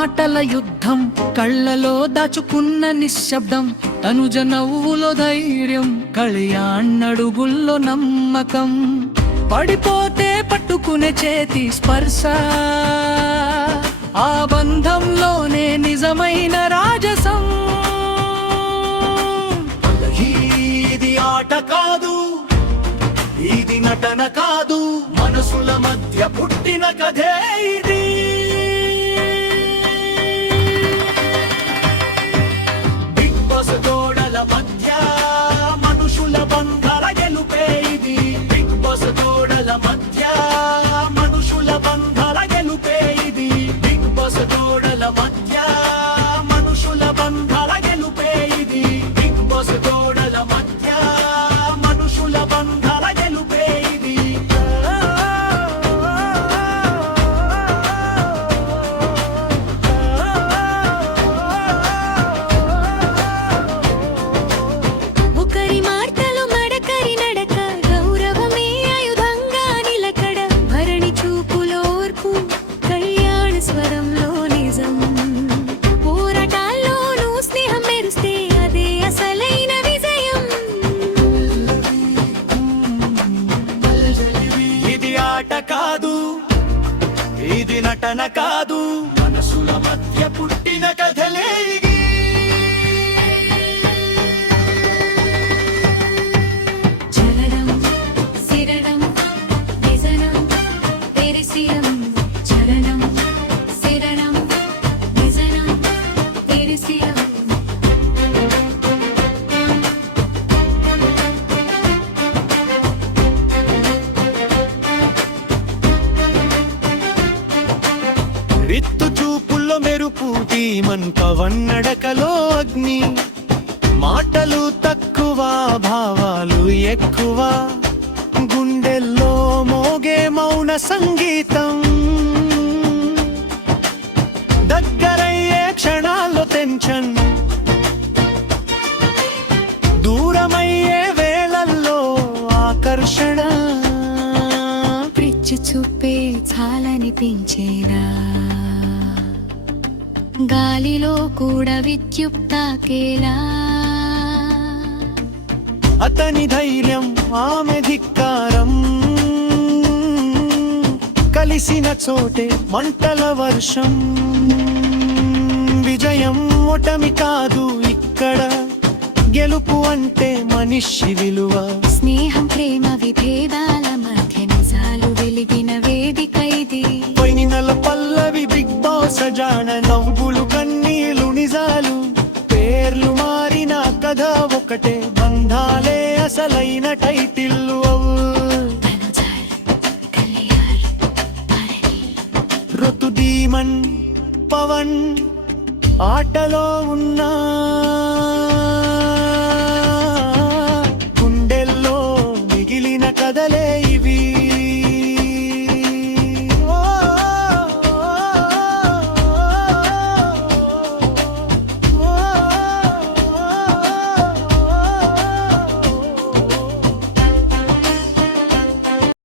మాటల యుద్ధం, కళ్ళలో దాచుకున్న నిశ్శబ్దం, తనుజ నవ్వులో ధైర్యం, కళ్యాణడుగుల్లో నమ్మకం. పడిపోతే పట్టుకునే చేతి స్పర్శ, ఆ బంధంలోనే నిజమైన రాజసం. ఇది ఆట కాదు, ఇది నటన కాదు, మనసుల మధ్య పుట్టిన కథే ఇది. బిగ్ బాస్ గోడల మధ్య మనుషుల బంధాల గెలుపే ఇది. బిగ్ బాస్ గోడల మధ్య మనుషుల బంధాల గెలుపే ఇది. బిగ్ బాస్ గోడల మధ్య మనుషుల బంధాల గెలుపే ఇది. బిగ్ బాస్ గోడల మధ్య మనుషుల బంధాల గెలుపే ఇది. ఒకరి మాటలు మడకరి నడక, గౌరవమే ఆయుధంగా నిలకడ, భరణి చూపులో ఓర్పు, కళ్యాణ స్వరంలో నిజం. పోరాటాల్లోనూ స్నేహం మెరిస్తే అదే అసలైన విజయం. ఇది ఆట కాదు, ఇది నటన కాదు, మనసుల మధ్య పుట్టిన కథలే ఇది. చలనం సిరణం నిజనం తెరిసియం. చలనం సిరణం నిజనం తెరిసియం. రిత్తు చూపుల్లో మెరుపు, ధీమన్ పవన్ నడకలో అగ్ని. మాటలు తక్కువ, భావాలు ఎక్కువ, గుండెల్లో మోగే మౌన సంగీతం. దగ్గరయ్యే క్షణాల్లో టెన్షన్, దూరమయ్యే వేళల్లో ఆకర్షణ. పిచ్చి చూపే చాలనిపించేనా, గాలిలో కూడా విద్యుక్తాకేలా. అతని ధైర్యం, ఆమె ధిక్కారం, కలిసిన చోటే మంటల వర్షం. విజయం ఓటమి కాదు ఇక్కడ, గెలుపు అంటే మనిషి విలువ. స్నేహం ప్రేమ విభేదాల మధ్య నిజాలు వెలిగిన వేదిక ఇది. పైనల పల్లవి బిగ్ బాస్ జాన, నవ్వులు కన్నీలు నిజాలు, పేర్లు మారిన కథ ఒకటే, బంధాలే అసలైన టైటిల్లు. ఋతు ధీమన్ పవన్ ఆటలో ఉన్నా